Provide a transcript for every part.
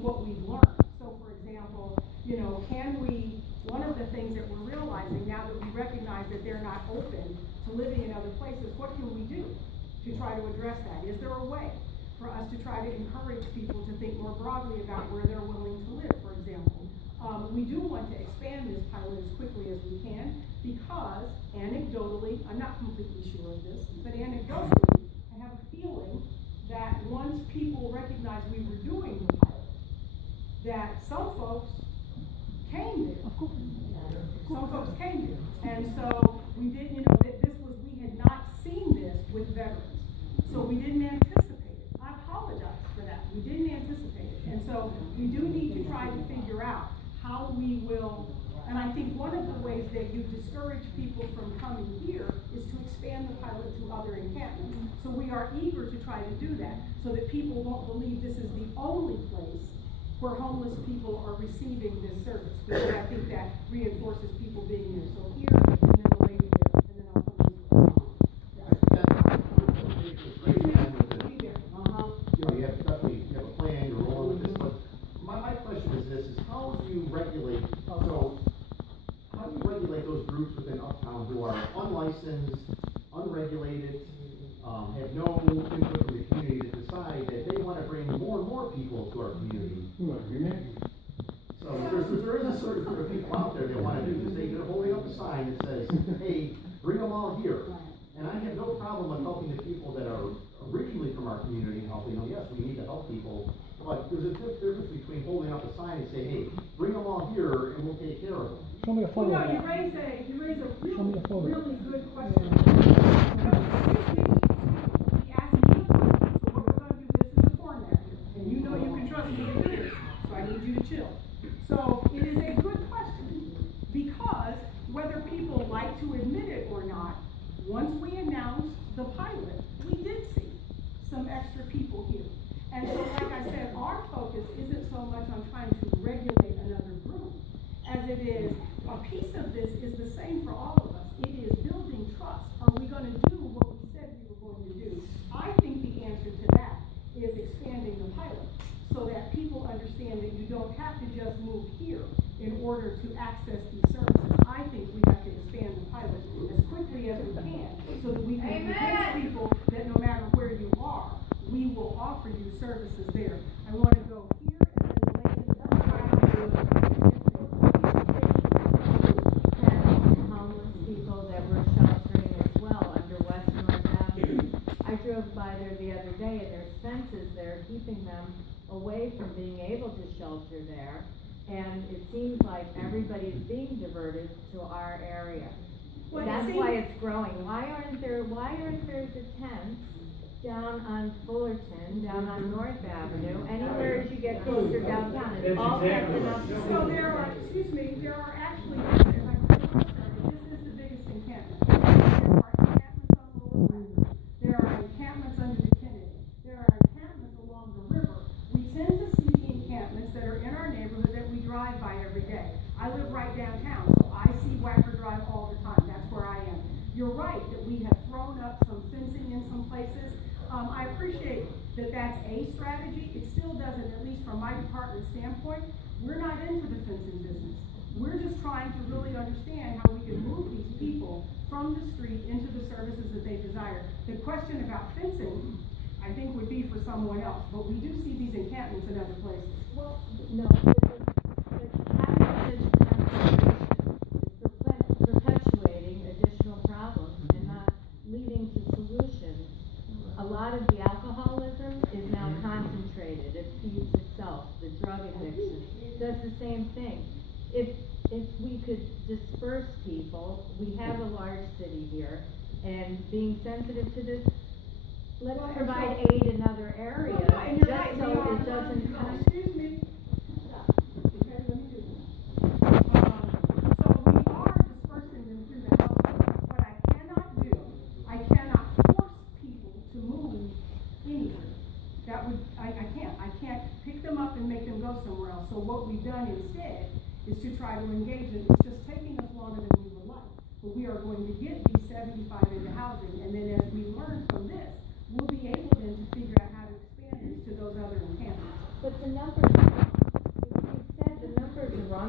what we've learned. So for example, one of the things that we're realizing now that we recognize that they're not open to living in other places, what can we do to try to address that? Is there a way for us to try to encourage people to think more broadly about where they're willing to live, for example? We do want to expand this pilot as quickly as we can because anecdotally, I'm not completely sure of this, but anecdotally, I have a feeling that once people recognize we were doing the pilot, that some folks came there. Some folks came there. And so we didn't, we had not seen this with veterans. So we didn't anticipate it. I apologize for that. We didn't anticipate it. And so we do need to try to figure out how we will, and I think one of the ways that you discourage people from coming here is to expand the pilot to other encampments. So we are eager to try to do that so that people won't believe this is the only place where homeless people are receiving this service, because I think that reinforces people being here. So here, and then the lady there, and then I'll come to you. You have a plan, you're rolling with this, but my question is this, is how do you regulate, how do you regulate those groups within Uptown who are unlicensed, unregulated, have no input from the community to decide that they want to bring more and more people to our community? So there is a certain group of people out there that want to do this. They're holding up a sign that says, hey, bring them all here. And I have no problem with helping the people that are originally from our community, helping them. Yes, we need to help people. But there's a difference between holding up a sign and saying, hey, bring them all here and we'll take care of them. Show me a photo. Well, no, you raise a really good question. He asked me a question, so what we're going to do, this is the format here. And you know you can trust me to do this, so I need you to chill. So it is a good question because whether people like to admit it or not, once we announced the pilot, we did see some extra people here. And so like I said, our focus isn't so much on trying to regulate another group as it is, a piece of this is the same for all of us. It is building trust. Are we going to do what we said we were going to do? I think the answer to that is expanding the pilot so that people understand that you don't have to just move here in order to access these services. I think we have to expand the pilot as quickly as we can so that we can convince people that no matter where you are, we will offer you services there. I want to go here and then the lady homeless people that were sheltering as well under West North Avenue. I drove by there the other day and there's fences there keeping them away from being able to shelter there. And it seems like everybody's being diverted to our area. Well, that's why it's growing. Why aren't there the tents down on Fullerton, down on North Avenue, anywhere as you get closer downtown? It's all connected up. So there are actually, this is the biggest encampment. There are encampments on Lower West. There are encampments under the Kennedy. There are encampments along the river. We tend to see the encampments that are in our neighborhood that we drive by every day. I live right downtown, so I see Wacker Drive all the time. That's where I am. You're right that we have thrown up some fencing in some places. I appreciate that that's a strategy. It still doesn't, at least from my department standpoint, we're not into the fencing business. We're just trying to really understand how we can move these people from the street into the services that they desire. The question about fencing, I think, would be for someone else, but we do see these encampments in other places. Well, no, having such concentration is perpetuating additional problems and not leading to solutions. A lot of the alcoholism is now concentrated. It feeds itself. The drug addiction does the same thing. If we could disperse people, we have a large city here, and being sensitive to this, let's provide aid in other areas, just so it doesn't come. Excuse me. Okay, let me do this. So we are dispersing them through the house. What I cannot do, I cannot force people to move anywhere. That would, I can't pick them up and make them go somewhere else. So what we've done instead is to try to engage them. It's just taking us longer than we would like. But we are going to get these 75 into housing, and then as we learn from this, we'll be able then to figure out how to expand this to those other encampments. But the numbers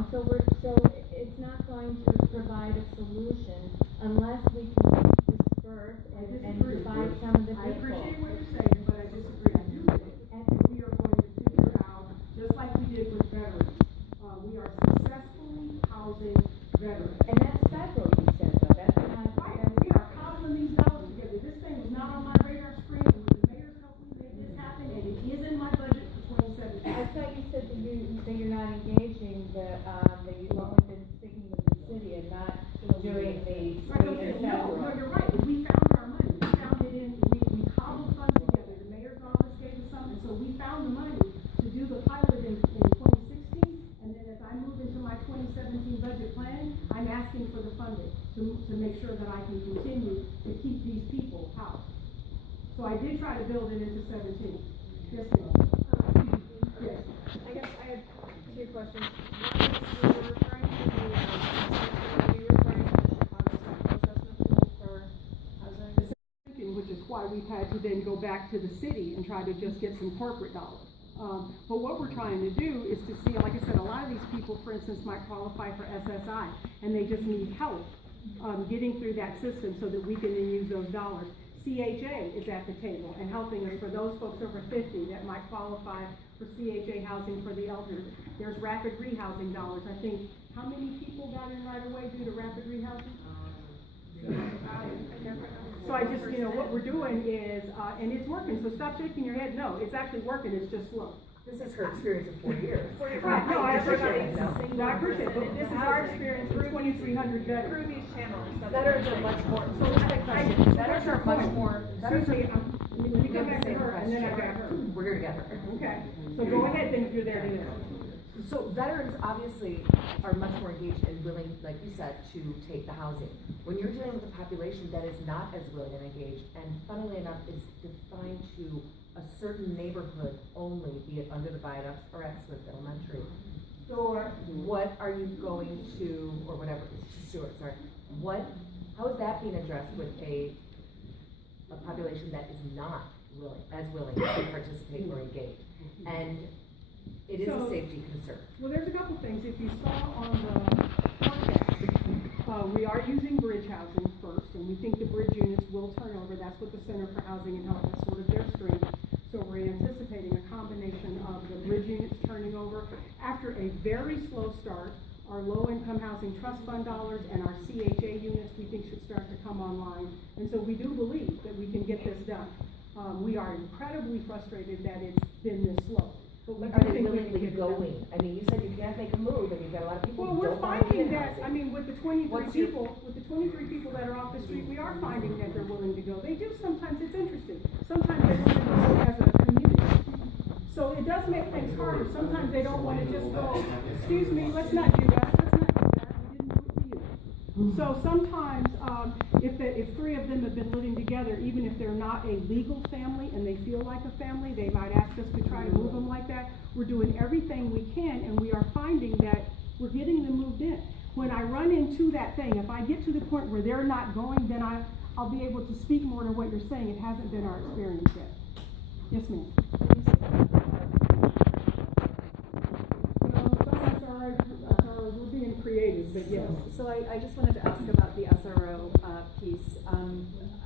down, so it's not going to provide a solution unless we can disperse and disagree. divide some of the people. I appreciate what you're saying, but I disagree. I do think that we are going to figure out, just like we did with veterans, we are successfully housing veterans. And that's federal, you said, though, that's not. Right, and we are cobbling these dollars together. This thing was not on my radar screen, and with the mayor's help, we made this happen, and it is in my budget for 2017. I thought you said that you're not engaging that you've only been sticking with the city and not doing the Right, state okay, and no, federal. you're right, we found our money, we found it in, we cobbled funds together, the mayor's office gave us some, and so we found the money to do the pilot in 2016, and then as I move into my 2017 budget plan, I'm asking for the funding to make sure that I can continue to keep these people housed. So I did try to build it into 17. Yes, ma'am. Yes. I guess I had two questions. One is, you were referring to the, are you referring to the Chicago Technical Assessment Pool for housing? Thinking, which is why we've had to then go back to the city and try to just get some corporate dollars. But what we're trying to do is to see, like I said, a lot of these people, for instance, might qualify for SSI, and they just need help getting through that system so that we can then use those dollars. CHA is at the table and helping us for those folks over 50 that might qualify for CHA housing for the elderly. There's rapid rehousing dollars. I think, how many people got in right away due to rapid rehousing? So I just, what we're doing is, and it's working, so stop shaking your head. No, it's actually working, it's just slow. This is her experience of 4 years. Right, no, I appreciate it. No. No, I appreciate it, but this is our experience with 2,300 Through veterans. these channels. Veterans are much more, so here's my question, veterans are much more, veterans Excuse are. me, let me come back to her, and then I got her. We're here together. Okay, so go ahead then if you're there to hear. So veterans obviously are much more engaged and willing, like you said, to take the housing. When you're dealing with a population that is not as willing and engaged, and funnily enough is defined to a certain neighborhood only, be it under the viaducts or at Smith Elementary, what are you going to, or whatever, Stuart, sorry, how is that being addressed with a population that is not willing to participate or engage? And it is a safety concern. Well, there's a couple things. If you saw on the forecast, we are using bridge housing first, and we think the bridge units will turn over. That's what the Center for Housing and Health, that's sort of their strength. So we're anticipating a combination of the bridge units turning over. After a very slow start, our low-income housing trust fund dollars and our CHA units we think should start to come online. And so we do believe that we can get this done. We are incredibly frustrated that it's been this slow. But we Are do they think we can willingly get it done. going? I mean, you said you can't make a move, and you've got a lot of people Well, who we're don't want to be finding in that, housing. I mean, with the 23 What's your- people that are off the street, we are finding that they're willing to go. They do sometimes, it's interesting. Sometimes they want to go as a community. So it does make things harder. Sometimes they don't want to just go, excuse me, let's not do that, let's not do that, we didn't do it to you. So sometimes, if three of them have been living together, even if they're not a legal family and they feel like a family, they might ask us to try to move them like that. We're doing everything we can, and we are finding that we're getting them moved in. When I run into that thing, if I get to the point where they're not going, then I'll be able to speak more to what you're saying. It hasn't been our experience yet. Yes, ma'am. SROs, we're being creative, but yes. So I just wanted to ask about the SRO piece.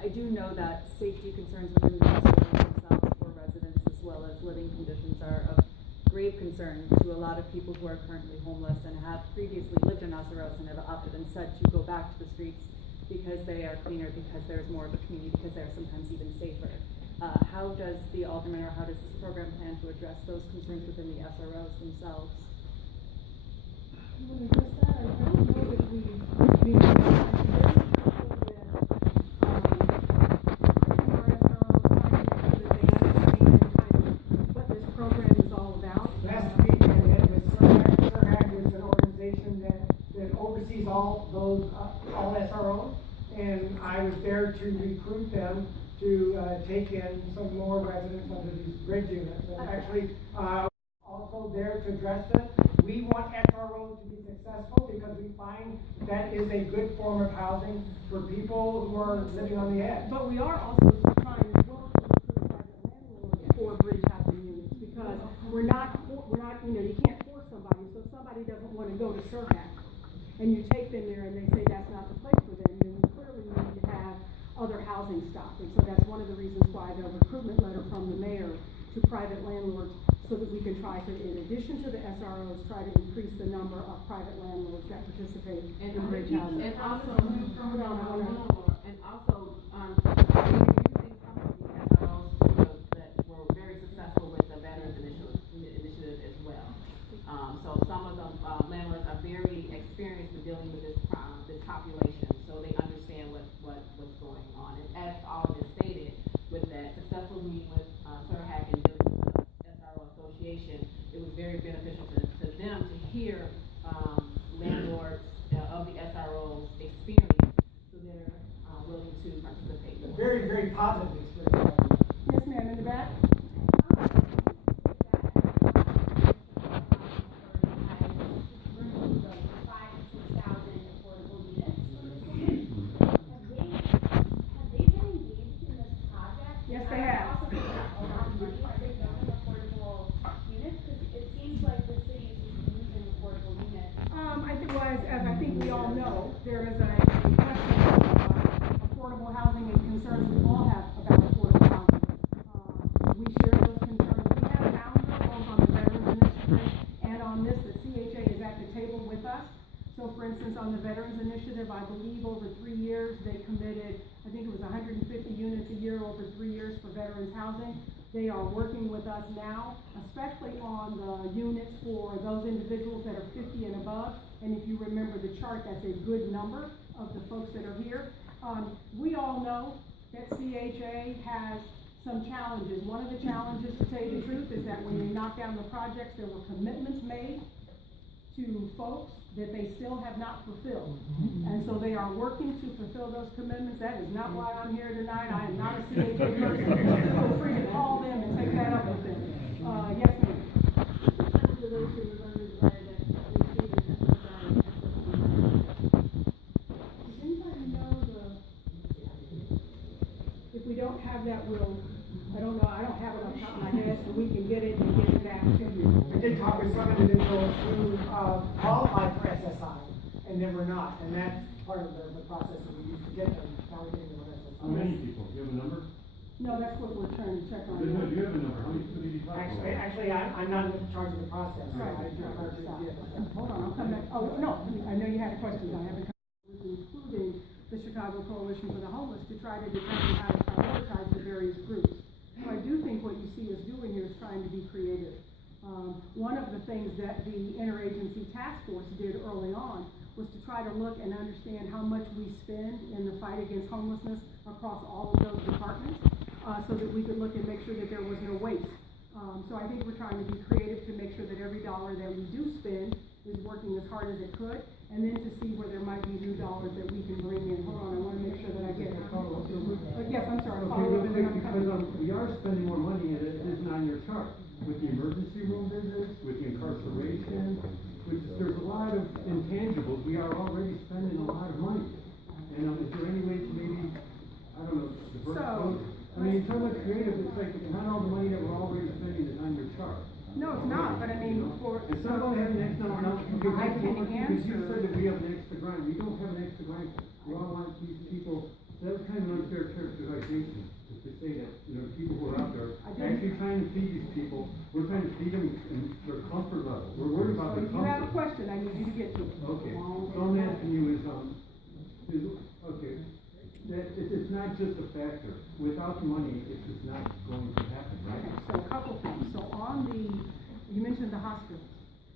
I do know that safety concerns within the SRO themselves for residents as well as living conditions are of grave concern to a lot of people who are currently homeless and have previously lived in SROs and have opted instead to go back to the streets because they are cleaner, because there's more of a community, because they're sometimes even safer. How does the Alderman, or how does this program plan to address those concerns within the SROs themselves? You want to address that? I don't know that we I'm very careful with what this program is all about. Last week I met with CERHAC. CERHAC is an organization that oversees all those, all SROs. And I was there to recruit them to take in some more residents under these bridge units. And actually, also there to address it. We want SROs to be successful because we find that is a good form of housing for people who are living on the edge. But we are also trying as well to recruit private landlords for bridge housing units because we're not, you can't force somebody. So if somebody doesn't want to go to and you take them there and they say that's not the place for them, then we clearly need to have other housing stock. And so that's one of the reasons why the recruitment letter from the mayor to private landlords, so that we can try to, in addition to the SROs, try to increase the number of private landlords that participate in bridge housing. And also, Hold on, hold on. and also, we were using some of the SROs that were very successful with the Veterans Initiative as well. So some of the landlords are very experienced with dealing with this population, so they understand what's going on. And as Alderman stated, with that successful meeting with Sirhack and dealing with the SRO Association, it was very beneficial to them to hear landlords of the SRO's experience, so they're willing to participate more. Very, very positive experience. Yes, ma'am, in the back? Yes, they have. I think, well, as I think we all know, there is a question of affordable housing and concerns we all have about affordable housing. We share those concerns. We have found both on the Veterans Initiative and on this, the CHA is at the table with us. So for instance, on the Veterans Initiative, I believe over 3 years, they committed, I think it was 150 units a year over 3 years for veterans housing. They are working with us now, especially on the units for those individuals that are 50 and above. And if you remember the chart, that's a good number of the folks that are here. We all know that CHA has some challenges. One of the challenges, to tell you the truth, is that when they knocked down the projects, there were commitments made to folks that they still have not fulfilled. And so they are working to fulfill those commitments. That is not why I'm here tonight. I am not a CHA person. Feel free to call them and take that up with them. Yes, ma'am. For those who was under the that received an SSI. Does anybody know if we don't have that, I don't know, I don't have it on top of my head, so we can get it and get it back to you. I did talk with some individuals who, qualified for SSI, and they were not, and that's part of the process that we use to get them, now we're getting them on SSI. How many people? Do you have a number? No, that's what we're trying to check on. No, do you have a number? How many people did you talk about? Actually, I'm not in charge of the process, so Right, I right, defer to stop. the Hold on, I'll come back. Oh, no, I know you had a question, I haven't come, including the Chicago Coalition for the Homeless, to try to determine how to prioritize the various groups. So I do think what you see us doing here is trying to be creative. One of the things that the interagency task force did early on was to try to look and understand how much we spend in the fight against homelessness across all of those departments, so that we could look and make sure that there was no waste. So I think we're trying to be creative to make sure that every dollar that we do spend is working as hard as it could, and then to see where there might be new dollars that we can bring in. Hold on, I wanna make sure that I get it. Yes, I'm sorry, Okay, follow real up and quick, then I'm because coming. we are spending more money and it isn't on your chart. With the emergency room visits, with the incarceration, there's a lot of intangibles. We are already spending a lot of money. And is there any way to maybe, I don't know, divert those? I mean, in terms of creative, it's like not all the money that we're already spending is on your chart. No, it's not, but I mean, for. It's not about having X amount, because I can because you answer. said that we have an extra grind. We don't have an extra grind. We all want these people, that was kind of an unfair characterization, to say that, you know, people who are out there I didn't- actually trying to feed these people, we're trying to feed them in their comfort level. We're worried about So their if you have a comfort. question, I need you to get to it. Okay, so I'm asking you okay, that, it's not just a factor. Without the money, it's just not going to happen, Okay, right? so a couple things. So on you mentioned the hospitals.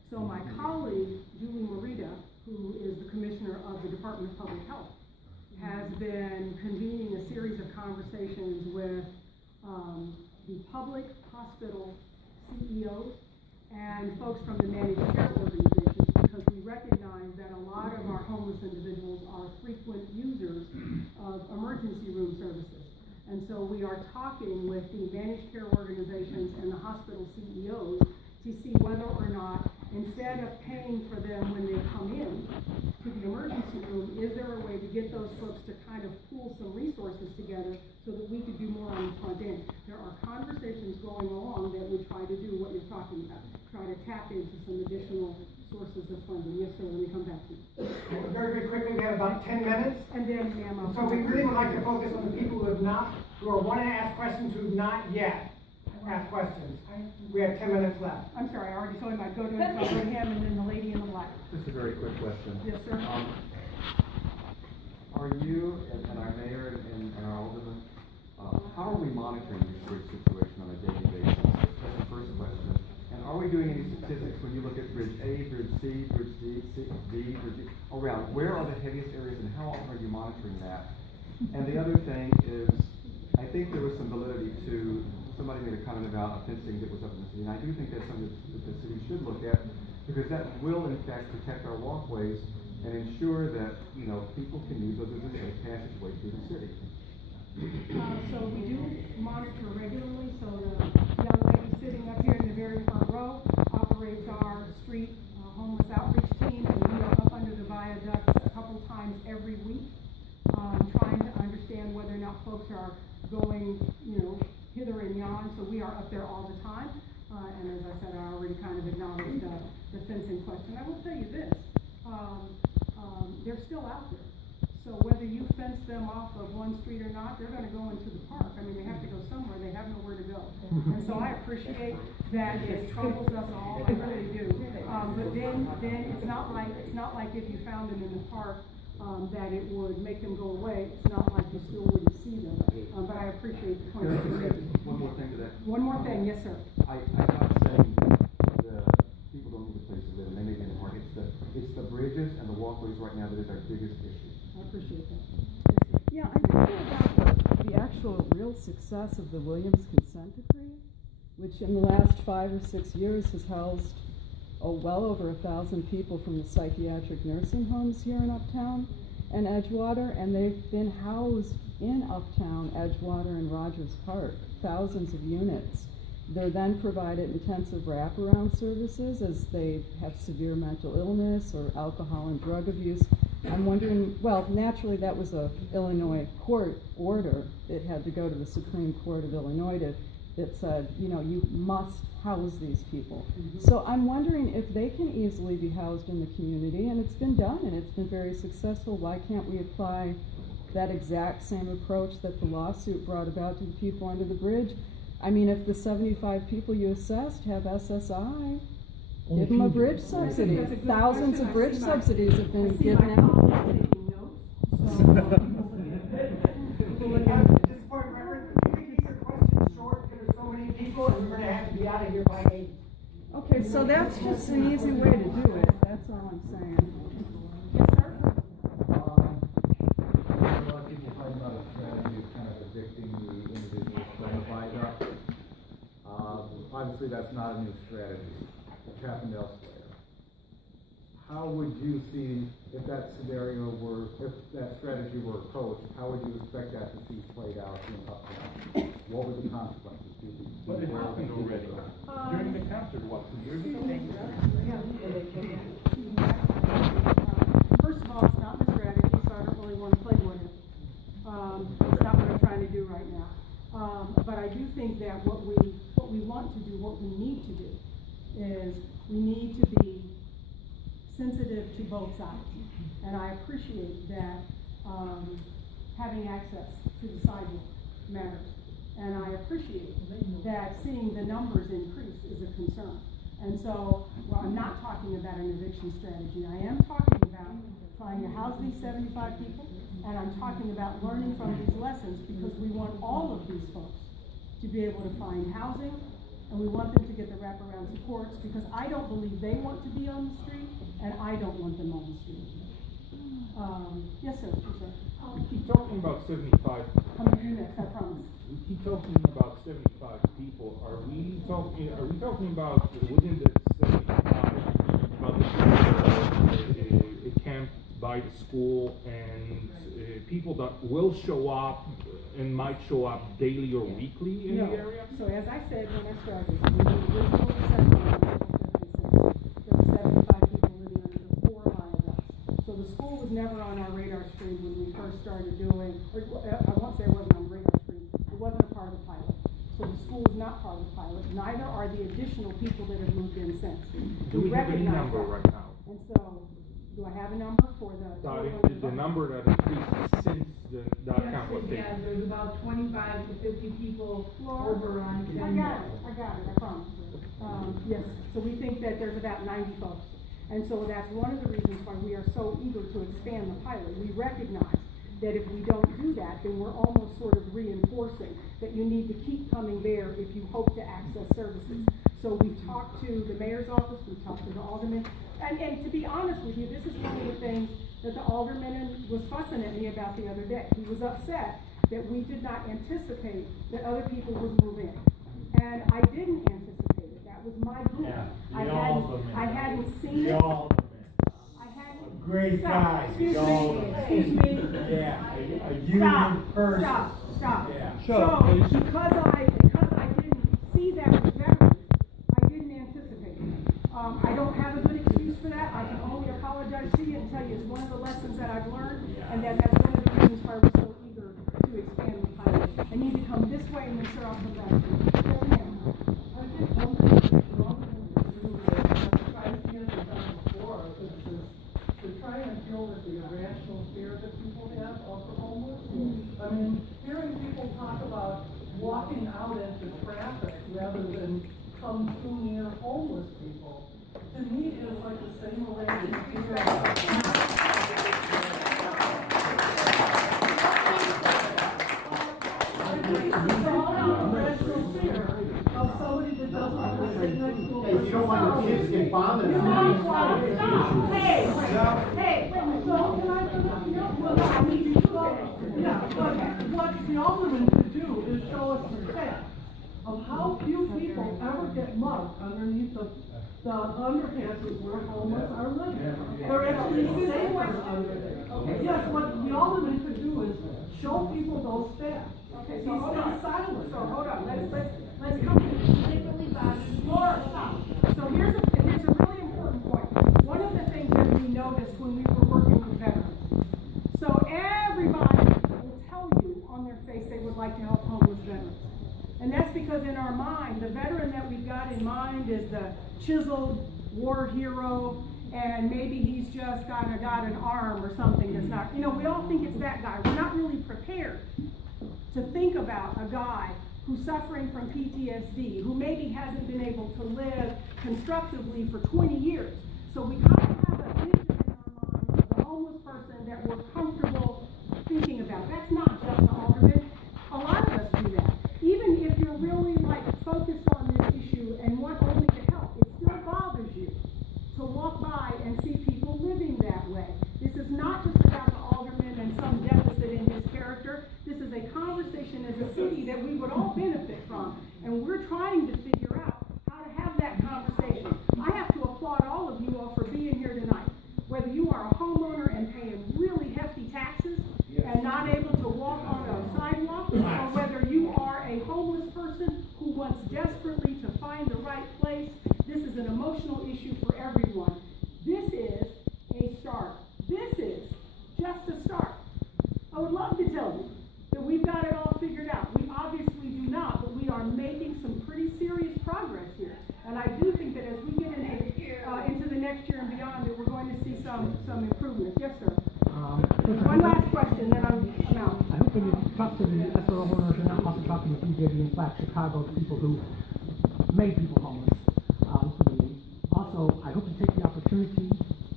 So my colleague, Julie Morita, who is the commissioner of the Department of Public Health, has been convening a series of conversations with, the public hospital CEOs and folks from the managed care organizations, because we recognize that a lot of our homeless individuals are frequent users of emergency room services. And so we are talking with the managed care organizations and the hospital CEOs to see whether or not, instead of paying for them when they come in to the emergency room, is there a way to get those folks to kind of pool some resources together so that we could do more on the front end? There are conversations going along that would try to do what you're talking about. try to tap into some additional sources of funding. Yes, sir, let me come back to you. Very quickly, we have about 10 minutes. And then, ma'am, I'll. So we really would like to focus on the people who are wanting to ask questions, who have not yet asked questions. We have 10 minutes left. I'm sorry, I already told him I'd go to him, so I'll go to him and then the lady in the black. Just a very quick question. Yes, sir. Are you and our mayor and our alderman, how are we monitoring this bridge situation on a daily basis? That's the first question. And are we doing any statistics when you look at Bridge A, Bridge C, Bridge D, Bridge D, around? Where are the heaviest areas and how often are you monitoring that? And the other thing is, I think there was some validity to, somebody made a comment about a fencing that was up in the city, and I do think that's something that the city should look at, because that will in fact protect our walkways and ensure that, you know, people can use those as a safe passageway through the city. So we do monitor regularly, so the young lady sitting up here in the very front row operates our street homeless outreach team, and we are up under the viaducts a couple times every week, trying to understand whether or not folks are going, you know, hither and yon, so we are up there all the time. And as I said, I already kind of acknowledged the fencing question. I will tell you this, they're still out there. So whether you fence them off of one street or not, they're gonna go into the park. I mean, they have to go somewhere, they have nowhere to go. And so I appreciate that it troubles us all, I really do. But then it's not like if you found them in the park, that it would make them go away. It's not like you still wouldn't see them. But I appreciate the point that you made. One more thing to that. One more thing, yes, sir. I'm not saying the people don't need a place to live, and they may be in the park. It's the bridges and the walkways right now that is our biggest issue. I appreciate that. Yeah, I'm thinking about the actual real success of the Williams Consent Decree, which in the last 5 or 6 years has housed well over 1,000 people from the psychiatric nursing homes here in Uptown and Edgewater, and they've been housed in Uptown, Edgewater, and Rogers Park, thousands of units. They're then provided intensive wraparound services as they have severe mental illness or alcohol and drug abuse. I'm wondering, well, naturally that was a Illinois court order. It had to go to the Supreme Court of Illinois that said, you know, you must house these people. Mm-hmm. So I'm wondering if they can easily be housed in the community, and it's been done and it's been very successful. Why can't we apply that exact same approach that the lawsuit brought about to the people under the bridge? I mean, if the 75 people you assessed have SSI, give them a bridge subsidy. That's a good Thousands question. of bridge subsidies have been I see given my out. colleagues taking notes, Just for reference, if you can keep your questions short, because there's so many people, and we're gonna have to be out of here by 8. Okay, so that's just an easy way to do it. That's all I'm saying. Yes, sir? A lot of people talk about a strategy of kind of evicting the individuals from the viaduct. Obviously, that's not a new strategy. It's happened elsewhere. How would you see, if that scenario were, if that strategy were approached, how would you expect that to see played out in Uptown? What would the consequences be? But it happened already. During the concert, what, 2 years ago? First of all, it's not my strategy, so I don't really want to play with it. It's not what I'm trying to do right now. But I do think that what we want to do, what we need to do, is we need to be sensitive to both sides. And I appreciate that having access to the sidewalk matters. And I appreciate that seeing the numbers increase is a concern. And so, well, I'm not talking about an eviction strategy. I am talking about trying to house these 75 people, and I'm talking about learning from these lessons, because we want all of these folks to be able to find housing, and we want them to get the wraparound supports, because I don't believe they want to be on the street, and I don't want them on the street. Yes, sir. Yes, sir. We keep talking about 75. Coming to you next, I promise. We keep talking about 75 people. Are we talking about within the 75, about a camp by the school and people that will show up and might show up daily or weekly in the area? So as I said when I started, when the original assessment was 56, there were 75 people living under the 4 viaducts. So the school was never on our radar screen when we first started doing, or I won't say it wasn't on the radar screen, it wasn't a part of the pilot. So the school is not part of the pilot, neither are the additional people that have moved in since. Do we have any recognize number that. right now? And so, do I have a number for the? The number that increased since the count was taken? Yes, there's about 25 to 50 people Laura, over on I Ken. got it, I promise. Yes, so we think that there's about 90 folks. And so that's one of the reasons why we are so eager to expand the pilot. We recognize that if we don't do that, then we're almost sort of reinforcing that you need to keep coming there if you hope to access services. So we've talked to the mayor's office, we've talked to the alderman, and to be honest with you, this is one of the things that the alderman was fussing at me about the other day. He was upset that we did not anticipate that other people would move in. And I didn't anticipate it, that was my goal. I hadn't seen it. I hadn't. Great guy. Excuse me. Yeah, a union person. Stop. Yeah. So, because I didn't see that with veterans, I didn't anticipate it. I don't have a good excuse for that. I can only apologize to you and tell you it's one of the lessons that I've learned, and that's one of the reasons why we're so eager to expand the pilot. I need to come this way and then sir, I'll come back. Yes, ma'am. I think one thing that the alderman could do is, as he has done before, is to try and deal with the irrational fear that people have of the homeless. I mean, hearing people talk about walking out into traffic rather than come too near homeless people, to me is like the same related fear. Of somebody that doesn't want to sit next to a Hey, you don't want your kids get bombed in a Hey, so can I, I need you to Yeah, but what the alderman could do is show us the stats of how few people ever get mugged underneath the underpasses where homeless are living. They're actually staying under there. Yes, what the alderman could do is show people those stats. Okay, He's so hold on. silent. So hold on, let's come to Laura, stop. So here's a really important point. One of the things that we noticed when we were working with veterans. So everybody will tell you on their face they would like to help homeless veterans. And that's because in our mind, the veteran that we've got in mind is the chiseled war hero, and maybe he's just got an arm or something that's not, we all think it's that guy. We're not really prepared to think about a guy who's suffering from PTSD, who maybe hasn't been able to live constructively for 20 years. So we kind of have a vision in our mind of a homeless person that we're comfortable thinking about. That's not just the alderman. A lot of us do that. Even if you're really focused on this issue and want only to help, it still bothers you to walk by and see people living that way. This is not just about the alderman and some deficit in his character. This is a conversation as a city that we would all benefit from, and we're trying to figure out how to have that conversation. I have to applaud all of you all for being here tonight. Whether you are a homeowner and paying really hefty taxes and not able to walk on a sidewalk, or whether you are a homeless person who wants desperately to find the right place, this is an emotional issue for everyone. This is a start. This is just a start. I would love to tell you that we've got it all figured out. We obviously do not, but we are making some pretty serious progress here. And I do think that as we get into the next year and beyond, that we're going to see some improvements. Yes, sir. One last question, then I'm out. I hope when you talk to the SRO owners, you're not also talking to PJD and Flat Chicago, people who made people homeless. Also, I hope you take the opportunity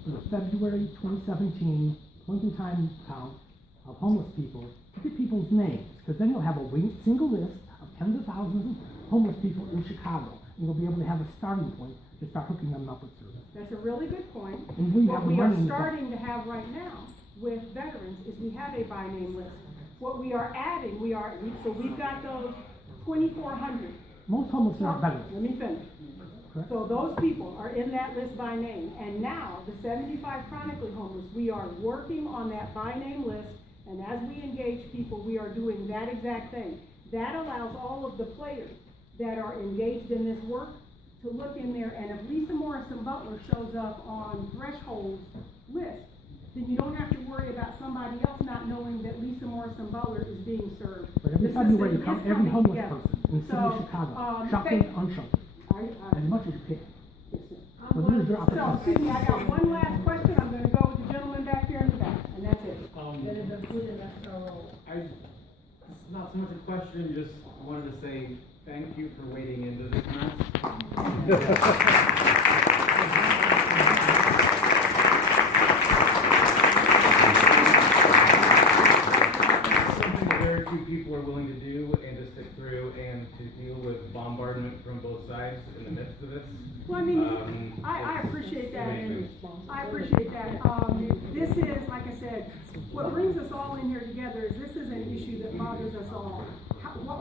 for the February 2017 point in time count of homeless people to get people's names, because then you'll have a single list of tens of thousands of homeless people in Chicago, and you'll be able to have a starting point to start hooking them up with service. That's a really good point. And we What have we are money starting to have right now with veterans is we have a by name list. What we are adding, so we've got those 2,400. Most homeless are veterans. Let me finish. Correct. So those people are in that list by name. And now, the 75 chronically homeless, we are working on that by name list. And as we engage people, we are doing that exact thing. That allows all of the players that are engaged in this work to look in there. And if Lisa Morrison Butler shows up on Threshold's list, then you don't have to worry about somebody else not knowing that Lisa Morrison Butler is being served. But every The February, you system count is every coming homeless together. person in the city of Chicago, sheltered, thank- unsheltered, as much as you can. Yes, sir. So this is your So, opportunity. excuse me, I got one last question, I'm gonna go with the gentleman back here in the back, and that's it. That is included in SRO. This is not so much a question, just wanted to say thank you for wading into this mess. Something that very few people are willing to do and to stick through and to deal with bombardment from both sides in the midst of this. Well, I mean, I it's appreciate that, and amazing. I appreciate that. This is, like I said, what brings us all in here together is this is an issue that bothers us all.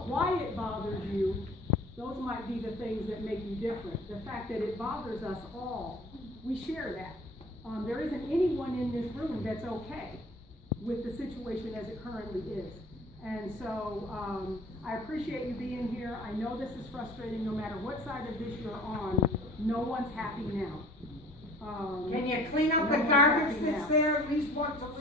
Why it bothers you, those might be the things that make you different. The fact that it bothers us all, we share that. There isn't anyone in this room that's okay with the situation as it currently is. And so, I appreciate you being here. I know this is frustrating, no matter what side of this you're on, no one's happy now. Can you clean up the no one's garbage happy that's now. there at least once a week?